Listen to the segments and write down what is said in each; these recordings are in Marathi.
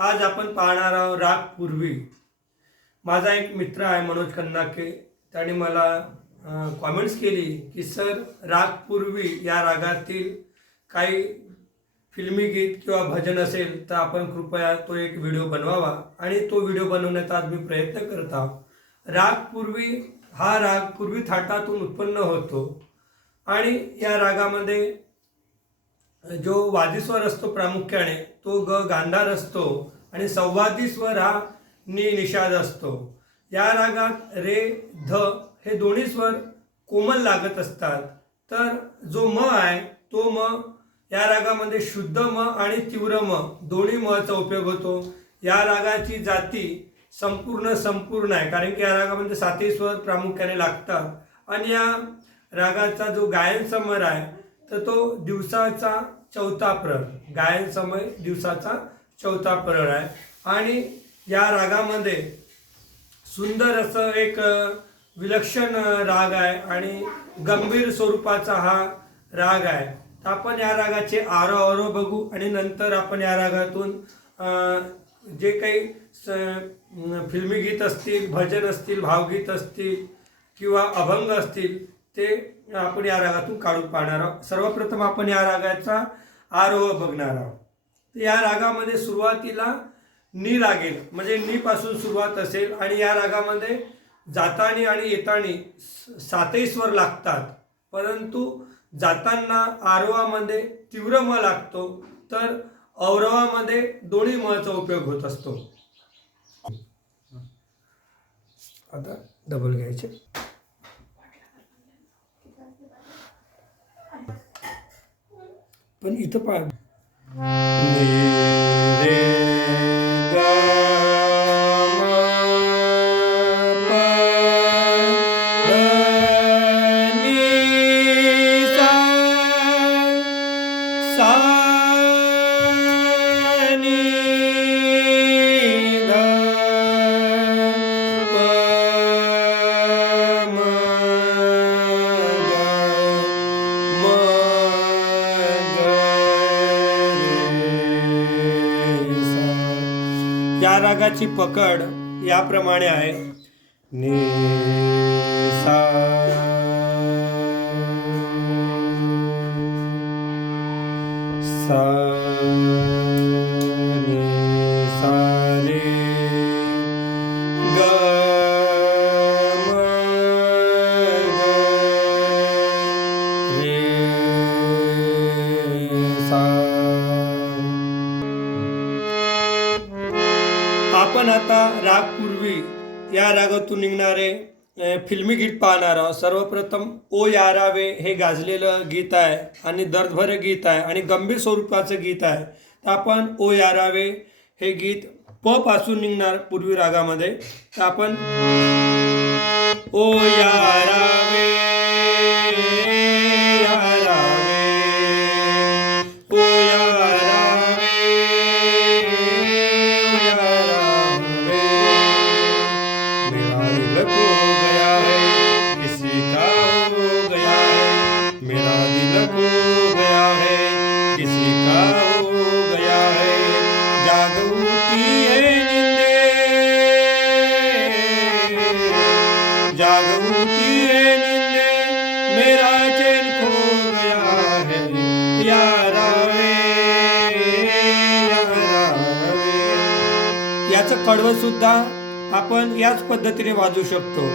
आज आपण पाहणार आहोत राग पूर्वी। माझा एक मित्र आहे मनोज खन्नाके, त्याने मला कॉमेंट्स केली की सर, राग पूर्वी या रागातील काही फिल्मी गीत किंवा भजन असेल तर आपण कृपया तो एक व्हिडिओ बनवावा, आणि तो व्हिडिओ बनवण्याचा आज मी प्रयत्न करत आहोत। राग पूर्वी हा राग पूर्वी थाटातून उत्पन्न होतो आणि या रागामध्ये जो वादी स्वर असतो प्रामुख्याने तो ग गांधार असतो आणि संवादी स्वर हा नि निषाद असतो। या रागात रे ध हे दोन्ही स्वर कोमल लागत असतात, तर जो म आहे तो म या रागामध्ये शुद्ध म आणि तीव्र म दोन्ही मचा उपयोग होतो। या रागाची जाती संपूर्ण आहे, कारण की या रागामध्ये सातही स्वर प्रामुख्याने लागतात आणि या रागाचा जो गायन समर आहे तर तो दिवसाचा चौथा प्रहर, गायन समय दिवसाचा चौथा प्रहर आहे। आणि या रागामध्ये सुंदर असं एक विलक्षण राग आहे आणि गंभीर स्वरूपाचा हा राग आहे। तर आपण या रागाचे आरोह अवरोह बघू आणि नंतर आपण या रागातून जे काही फिल्मी गीत असतील, भजन असतील, भावगीत असतील किंवा अभंग असतील ते आपण या रागातून काढून पाहणार आहोत। सर्वप्रथम आपण या रागाचा आरोह बघणार आहोत। या रागामध्ये सुरुवातीला नी लागेल, म्हणजे नी पासून सुरुवात असेल आणि या रागामध्ये जातानी आणि येतानी सातही स्वर लागतात, परंतु जाताना आरोहामध्ये तीव्र म लागतो तर अवरोहामध्ये दोन्ही मचा उपयोग होत असतो। आता डबल घ्यायचे। पण इथं पहा, या रागाची पकड याप्रमाणे आहे, नि सा सा नि सा रे ग म ग रे सा। आपण आता राग पूर्वी या रागातून निघणारे फिल्मी गीत पाहणार आहोत। सर्वप्रथम ओ यारावे हे गाजलेलं गीत आहे आणि दर्दभर गीत आहे आणि गंभीर स्वरूपाचं गीत आहे। तर आपण ओ यारावे हे गीत प पासून निघणार पूर्वी रागामध्ये। तर आपण ओ यारावे यारावे ओ यारावे जागृति है निंदे, मेरा चैन खो गया है, यारावे यारावे। याचं कडवं सुद्धा आपण याच पद्धतीने वाजवू शकतो।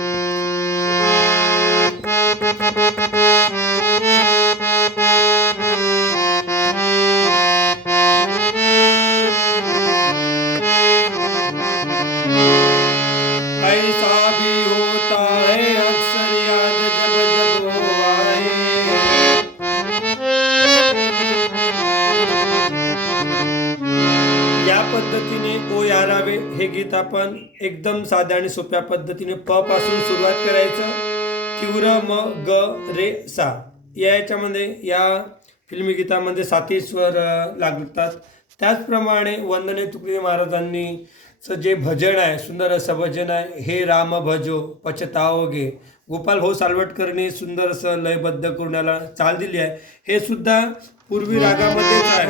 ऐसा भी होता है अक्सर याद जब जब वो आए। या पद्धतीने ओ यारावे हे गीत आपण एकदम साध्या आणि सोप्या पद्धतीने प पासून सुरुवात करायचं। तीव्र म ग रे सा याच्यामध्ये या फिल्मी गीतामध्ये सातही स्वर लागतात। त्याचप्रमाणे वंदने तुकडोजी महाराजांनी जे भजन आहे, सुंदर असं भजन आहे, हे राम भजो पछताओगे, गोपाल भाऊ सालवटकरने सुंदर असं लयबद्ध करून याला चाल दिली आहे। हे सुद्धा पूर्वी रागामध्येच आहे।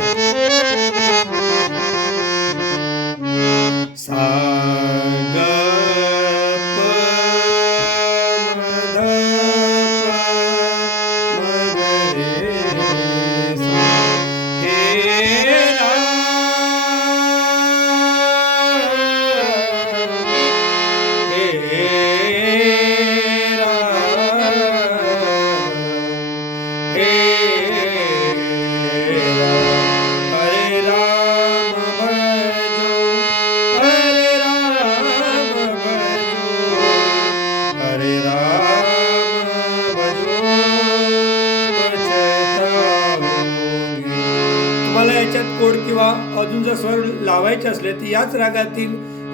अजून जर स्वर लावायचे असले तर याच रागातील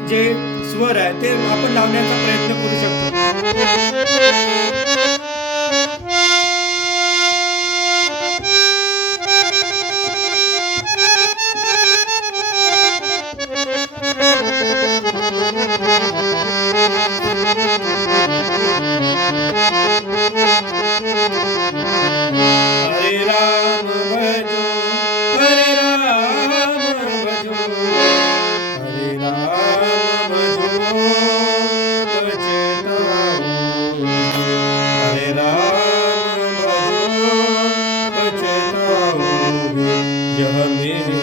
जे स्वर आहे ते आपण लावण्याचा प्रयत्न करू शकतो. हरे राम भजो हरे राम भजो हरे राम भजो पछताओगे हरे राम भजो पछताओगे यह मेरा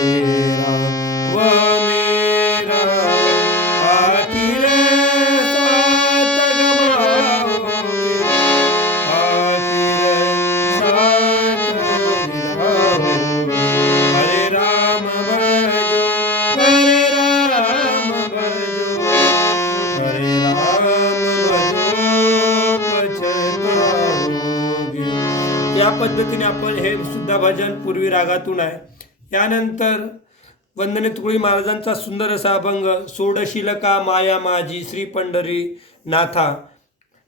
वह मेरा आखिर साथ गवाओगे आखिर साथ निभाओगे हरे राम भजो हरे राम भजो हरे राम भजो पछताओगे. या पद्धतीने आपण हे सुद्धा भजन पूर्वी रागातून आहे. यानंतर वंदने तुकोजी महाराजांचा सुंदर असा अभंग सोडशील का माया माझी श्री पंढरी नाथा.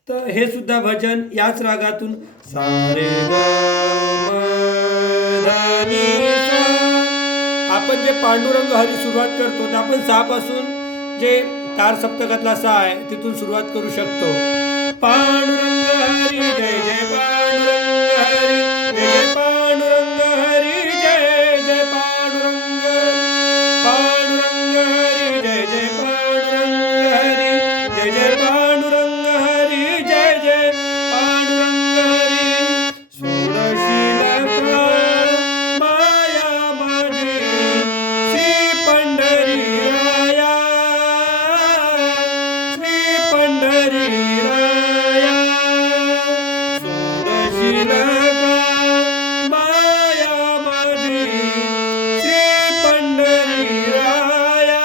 तर हे सुद्धा भजन याच रागातून सारे ग म ध नि सा. आपण जे पांडुरंग हरी सुरुवात करतो तर आपण सा पासून जे तार सप्तकातला सा आहे तिथून सुरुवात करू शकतो. पांडुरंग हरी जय जय पांडुरंग हरी जय जय पांडुरंग हरी जय जय पांडुरंग पांडुरंग हरी जय जय पांडुरंग हरी जय जय पांडुरंग हरी जय जय पांडुरंग हरी. सोडशील का माया माझी श्री पंढरी राया श्री पंढरी राया. सोडशील का माया माझी श्री पंढरी राया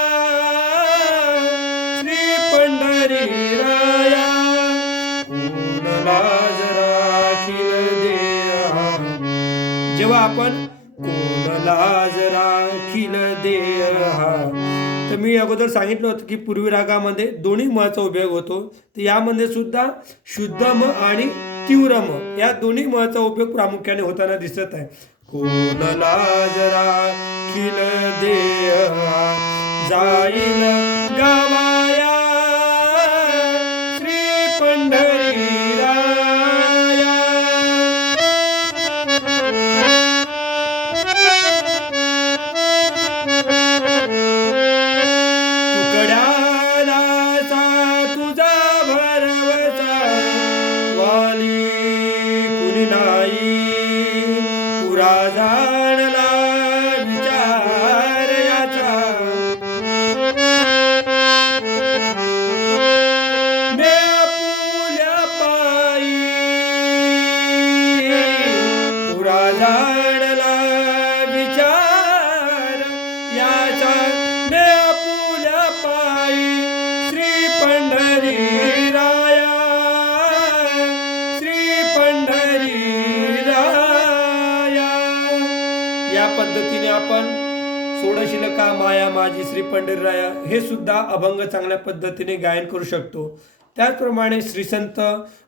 श्री पंढरी राया. कोणला जरा खिल देहा. जेव्हा आपण कोणला जरा खिल देहा तर मी अगोदर सांगितलं होतं की पूर्वी रागामध्ये दोन्ही मचा उपयोग होतो. तर यामध्ये सुद्धा शुद्ध म आणि तीव्र म या दोन्ही मचा उपयोग प्रामुख्याने होताना दिसत आहे. कोणला जरा खिल देहा जाईल गावाया श्री पंढरी राया. तुकड्याला तुझा भरवसा वाली कुणी नाही पुरा जाणला विचार याचा. पुल्या पायी पुरा जाणला विचार याचा. पुल्या पायी श्री पंढरी राया श्री पंढरी राया. या पद्धतीने आपण सोडशील का माया माझी श्री पंढरी राया हे सुद्धा अभंग चांगल्या पद्धतीने गायन करू शकतो. त्याचप्रमाणे श्री संत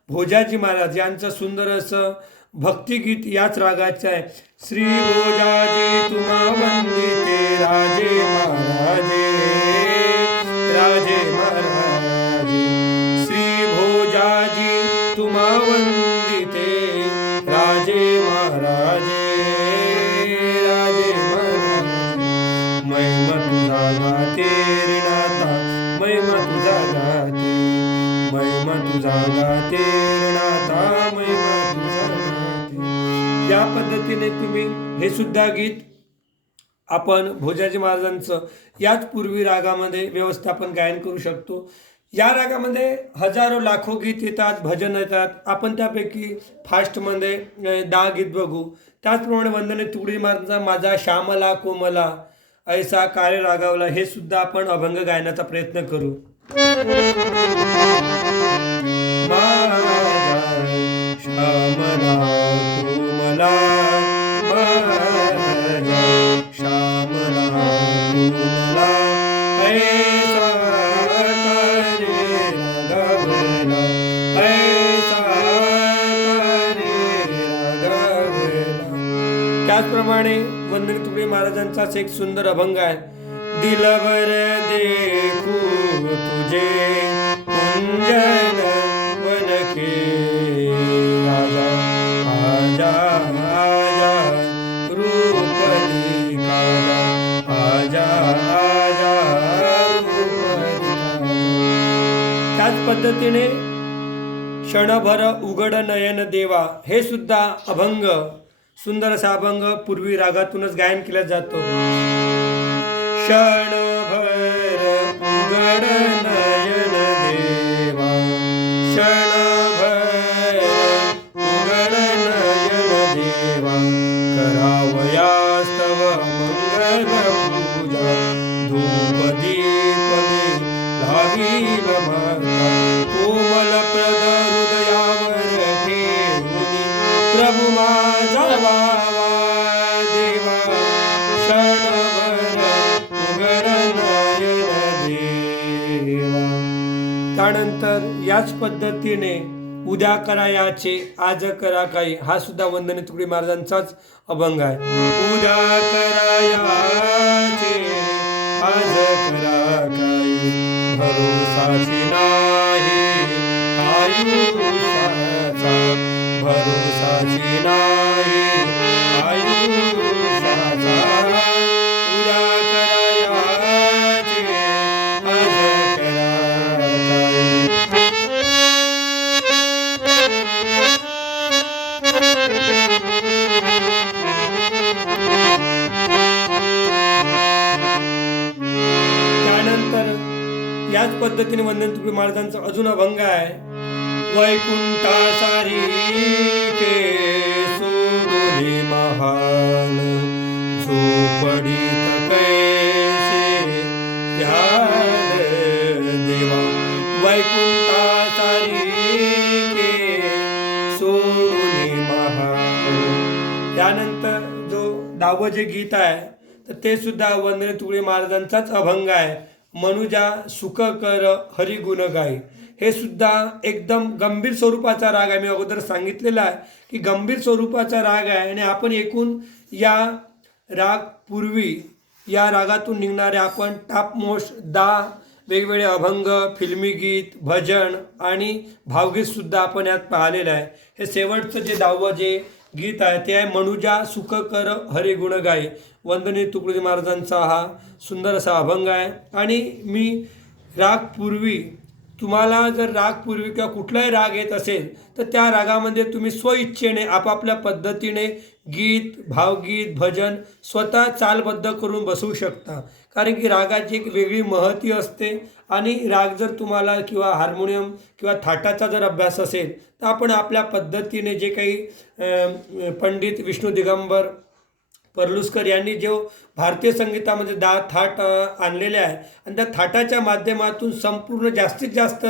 भोजाजी महाराज यांचं सुंदर असं भक्तिगीत याच रागाचे आहे. श्री भोजाजी तुम्हा वंदिते राजे महाराजे राजे महाराजे. श्री भोजाजी तुम्हा वंदिते राजे महाराजे राजे महाराजे. महिमा तुझा गाते ऋणाता महिमा तुझा गाते महिमा तुझा गाते ऋणाता महिमा तुझा गाते. या पद्धतीने तुम्ही हे सुद्धा गीत आपण भोजाजी महाराजांचं याच पूर्वी रागामध्ये व्यवस्थापन गायन करू शकतो. या रागामध्ये हजारो लाखो गीत येतात, भजन येतात. आपण त्यापैकी फास्टमध्ये 10 गीत बघू. त्याचप्रमाणे वंदने तुकोजी महाराजांचा माझा श्यामला कोमला ऐसा कार्य रागावला हे सुद्धा आपण अभंग गायनाचा प्रयत्न करू. श्यामला कोमला श्यामला महाराजांचाच एक सुंदर अभंग आहे. दिलबर देखू तुझे कुंजन वनके आजा आजा आजा रूप दिखाजा आजा आजा रूप दिखाजा. त्याच पद्धतीने क्षणभर उघड नयन देवा हे सुद्धा अभंग, सुंदर असा अभंग पूर्वी रागातूनच गायन केला जातो. क्षणभर उघड नयन देवा क्षणभर उघड नयन देवा करावयास्तव मंगल पूजा धूप दीप लावील माता कोमल प्रद हृदयावर ठेवून प्रभु माझा वावा देवा क्षणभर उघड नयन देवा. त्यानंतर याच पद्धतीने उद्या करा याचे आज करा काही हा सुद्धा वंदनीय तुकडोजी महाराजांचाच अभंग आहे. उद्या करा याचे आज करा काही भरोसाची नाही आयुष्याचा भरोसाची नाही आयुष्याचा. उद्या करा याचे आज करा काही. त्यानंतर याच पद्धतीने वंदनीय तुकडोजी महाराजांचा अजून अभंग आहे. वैकुंठा सारिके सोडून महान झोपडीत कैसे ध्यान देवा वैकुंठा सारिके सोडून महान. त्यानंतर जो 10वं जे गीत आहे तर ते सुद्धा वंदनीय तुकडोजी महाराजांचाच अभंग आहे. मनुजा सुख कर हरी गुण गाई हे सुद्धा एकदम गंभीर स्वरूपाचा राग आहे. मी अगोदर सांगितलेलं आहे की गंभीर स्वरूपाचा राग आहे आणि आपण एकूण या राग पूर्वी या रागातून निघणारे आपण टापमोश 10 वेगवेगळे अभंग, फिल्मी गीत, भजन आणि भावगीत सुद्धा आपण यात पाहिलेलं आहे. हे शेवटचं जे 10वं जे गीत आहे ते आहे मनुजा सुख कर हरी गुण गाई. वंदनीय तुकडोजी महाराजांचा हा सुंदर असा अभंग आहे. आणि मी राग पूर्वी तुम्हाला जर राग पूर्वी किंवा कुठलाही राग येत असेल तर त्या रागामध्ये तुम्ही स्वइच्छेने आपापल्या पद्धतीने गीत, भावगीत, भजन स्वतः चालबद्ध करून बसवू शकता. कारण की रागाची एक वेगळी महती असते आणि राग जर तुम्हाला किंवा हार्मोनियम किंवा थाटाचा जर अभ्यास असेल तर आपण आपल्या पद्धतीने जे काही पंडित विष्णू दिगंबर पर्लुस्कर यांनी जो भारतीय संगीतामध्ये 10 थाट आणलेले आहे आणि त्या थाटाच्या माध्यमातून संपूर्ण जास्तीत जास्त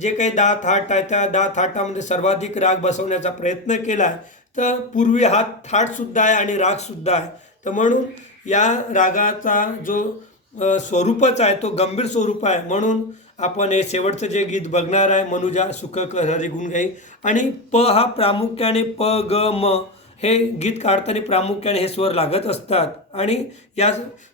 जे काही 10 थाट आहे त्या 10 थाटामध्ये सर्वाधिक राग बसवण्याचा प्रयत्न केला आहे. तर पूर्वी हा थाटसुद्धा आहे आणि रागसुद्धा आहे. तर म्हणून या रागाचा जो स्वरूपच आहे तो गंभीर स्वरूप आहे. म्हणून आपण हे शेवटचं जे गीत बघणार आहे मनुजा सुख कर हरी गुण गाई. आणि प हा प्रामुख्याने प ग म हे गीत काढताना प्रामुख्याने हे स्वर लागत असतात आणि या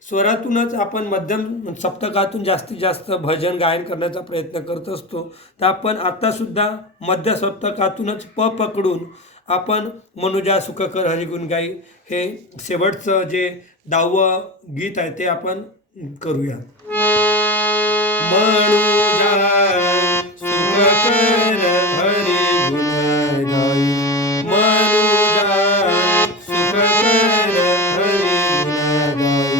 स्वरातूनच आपण मध्यम सप्तकातून जास्तीत जास्त भजन गायन करण्याचा प्रयत्न करत असतो. तर आपण आत्तासुद्धा मध्य सप्तकातूनच प पकडून आपण मनुजा सुख कर हरी गुण गाई हे शेवटचं जे 10वं गीत आहे ते आपण करूया. मनुजा सुख कर हरी गुण गाई मनुजा सुख कर हरी गुण गाई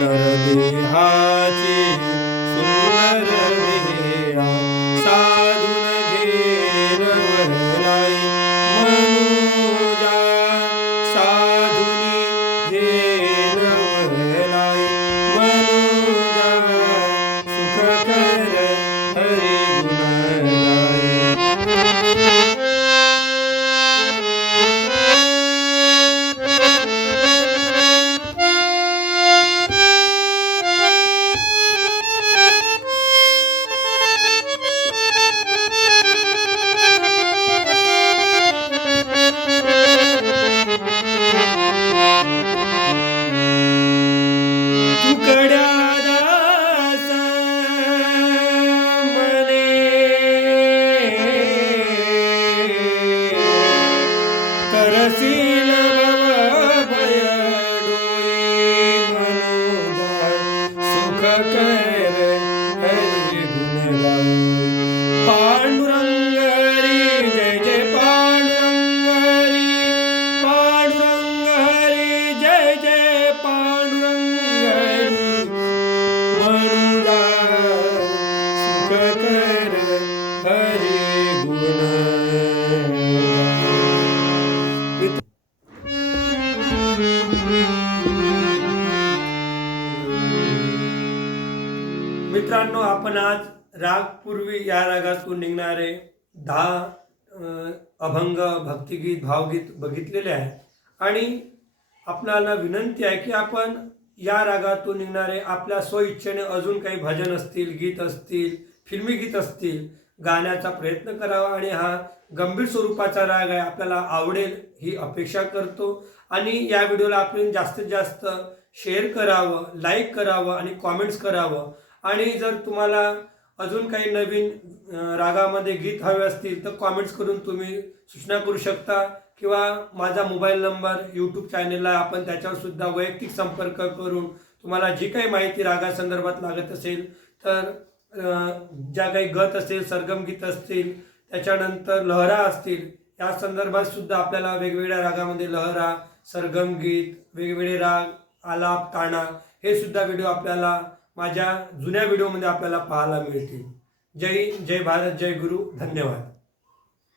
नरदेहाची सुंदर देहा साधून घेरवलाई मनुजा साधुनी घेरवलाई मनुजा सुख कर आपण आज राग पूर्वी या रागातून निघणारे 10 अभंग, भक्तिगीत, भावगीत बघितलेले आहे आणि आपल्याला विनंती आहे की आपण या रागातून निघणारे आपल्या स्वइच्छेने अजून काही भजन असतील, गीत असतील, फिल्मी गीत असतील गाण्याचा प्रयत्न करावा आणि हा गंभीर स्वरूपाचा राग आहे, आपल्याला आवडेल ही अपेक्षा करतो आणि या व्हिडिओला आपण जास्तीत जास्त शेअर करावं, लाईक करावं आणि कॉमेंट्स करावं आणि जर तुम्हाला अजून काही नवीन रागामध्ये गीत हवे असतील तर कॉमेंट्स करून तुम्ही सूचना करू शकता किंवा माझा मोबाईल नंबर यूट्यूब चॅनेलला आपण त्याच्यावर सुद्धा वैयक्तिक संपर्क करून तुम्हाला जी काही माहिती रागासंदर्भात लागत असेल तर ज्या काही गत असेल, सरगम गीत असतील, त्याच्यानंतर लहरा असतील, या संदर्भात सुद्धा आपल्याला वेगवेगळ्या रागामध्ये लहरा, सरगम गीत, वेगवेगळे राग, आलाप, ताणा हे सुद्धा व्हिडिओ आपल्याला माझ्या जुन्या व्हिडिओमध्ये आपल्याला पाहायला मिळतील. जय हिंद, जय भारत, जय गुरु. धन्यवाद.